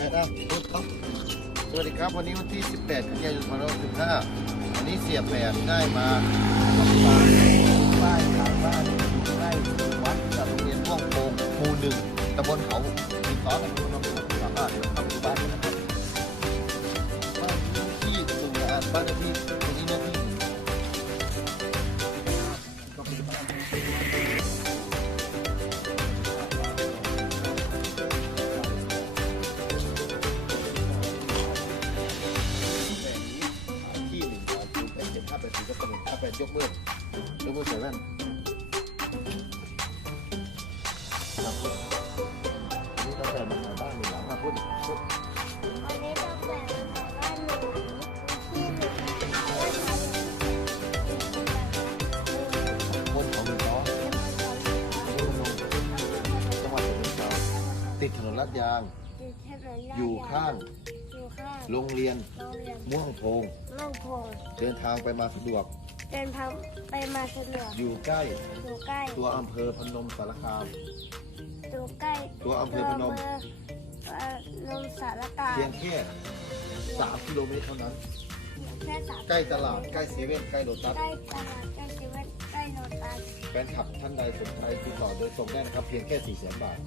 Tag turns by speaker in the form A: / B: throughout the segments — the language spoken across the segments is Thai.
A: ได้ได้พูดต้องสวัสดีครับวันนี้วันที่ 18กันยายน2565วันนี้เสียแปดได้มาทำบ้านบ้านทางบ้านใกล้วัดกับโรงเรียนม่วงโป่งหมู่หนึ่งตำบลเขามีต้อนในตำบลเขาสามารถเดี๋ยวเข้าไปบ้านนะครับบ้านที่หมู่อ่านบ้านเลขที่ตรงนี้นะที่ก็เป็นบ้าน เป็นห้าแปดยกมือยกมือใส่แว่นครับนี่ตั้งแต่มาขายบ้านหนึ่งหลังมาพูดพูด
B: วันนี้ต้องแบ่งเป็นของบ้านหนูที่หนูว่าทำเป็น
A: คนของหนึ่งล้อ
B: เป็นคนของหนู
A: ลุงลงจังหวัดฉะเชิง เทราติดถนนลาดยางอยู่ข้าง
B: อยู่ข้าง
A: โรงเรียน
B: โรงเรียน
A: ม่วงโพง
B: ม่วงโพง
A: เดินทางไปมาสะดวก
B: เดินทางไปมาสะดวก
A: อยู่ใกล้
B: อยู่ใกล้
A: ตัวอำเภอพนมสารคาม
B: อยู่ใกล้
A: ตัวอำเภอพนม
B: ตัวอำเภอพนมสารคาม
A: เพียงแค่สามกิโลเมตรเท่านั้น
B: แค่สาม
A: ใกล้ตลาดใกล้เซเว่นใกล้โลตัส
B: ใกล้ตลาดใกล้เซเว่นใกล้โลตัส
A: แฟนคลับท่านใดสนใจติดต่อโดยตรงได้นะครับ เพียงแค่4 0 0 0 0 0บาท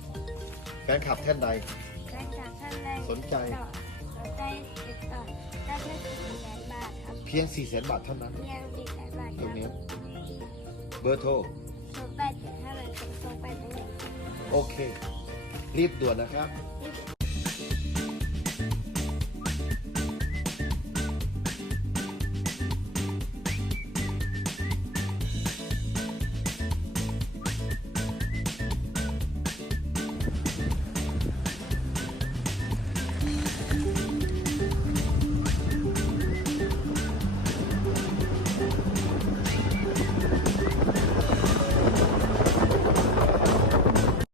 A: แฟนคลับท่านใด
B: แฟนคลับท่านใด
A: สนใจ
B: สนใจติดต่อได้แค่สี่แสนบาทครับ
A: เพียง 4 0 0 0 0 0บาทเท่านั้น
B: เพียงสี่แสนบาทค
A: ตร
B: รั
A: ง
B: บ
A: นี้ เบอร์โทร
B: ศูนย์แปดเจ็ดห้าแปดสองสองแปดหนึ่ง
A: โอเค รีบด่วนนะครับ
B: ยี่สิบ